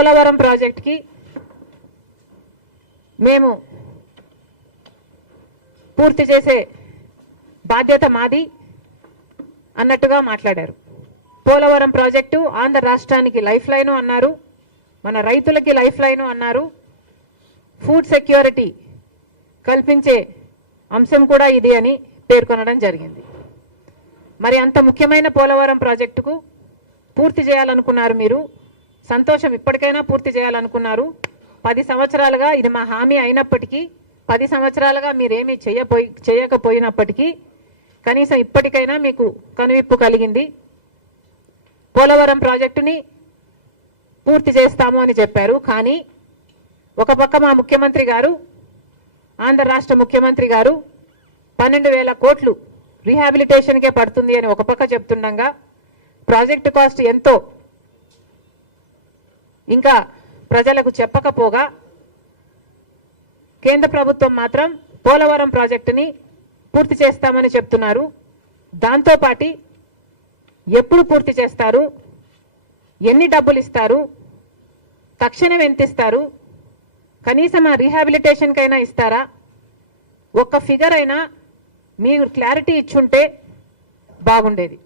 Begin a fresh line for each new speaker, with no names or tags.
పోలవరం ప్రాజెక్ట్కి మేము పూర్తి చేసే బాధ్యత మాది అన్నట్టుగా మాట్లాడారు. పోలవరం ప్రాజెక్టు ఆంధ్ర రాష్ట్రానికి లైఫ్ లైను అన్నారు. మన రైతులకి లైఫ్ లైను అన్నారు. ఫుడ్ సెక్యూరిటీ కల్పించే అంశం కూడా ఇది అని పేర్కొనడం జరిగింది. మరి అంత ముఖ్యమైన పోలవరం ప్రాజెక్టుకు పూర్తి చేయాలనుకున్నారు మీరు? సంతోషం ఇప్పటికైనా పూర్తి చేయాలనుకున్నారు. పది సంవత్సరాలుగా ఇది మా హామీ అయినప్పటికీ పది సంవత్సరాలుగా మీరేమీ చేయపోయి చేయకపోయినప్పటికీ కనీసం ఇప్పటికైనా మీకు కనువిప్పు కలిగింది. పోలవరం ప్రాజెక్టుని పూర్తి చేస్తాము అని చెప్పారు. కానీ ఒక పక్క మా ముఖ్యమంత్రి గారు ఆంధ్ర రాష్ట్ర ముఖ్యమంత్రి గారు పన్నెండు వేల కోట్లు రీహాబిలిటేషన్కే పడుతుంది అని ఒక పక్క చెప్తుండగా ప్రాజెక్టు కాస్ట్ ఎంతో ఇంకా ప్రజలకు చెప్పకపోగా కేంద్ర ప్రభుత్వం మాత్రం పోలవరం ప్రాజెక్టుని పూర్తి చేస్తామని చెప్తున్నారు. దాంతోపాటి ఎప్పుడు పూర్తి చేస్తారు? ఎన్ని డబ్బులు ఇస్తారు? తక్షణం ఎంత ఇస్తారు? కనీసం ఆ రీహాబిలిటేషన్కైనా ఇస్తారా? ఒక్క ఫిగర్ అయినా మీరు క్లారిటీ ఇచ్చుంటే బాగుండేది.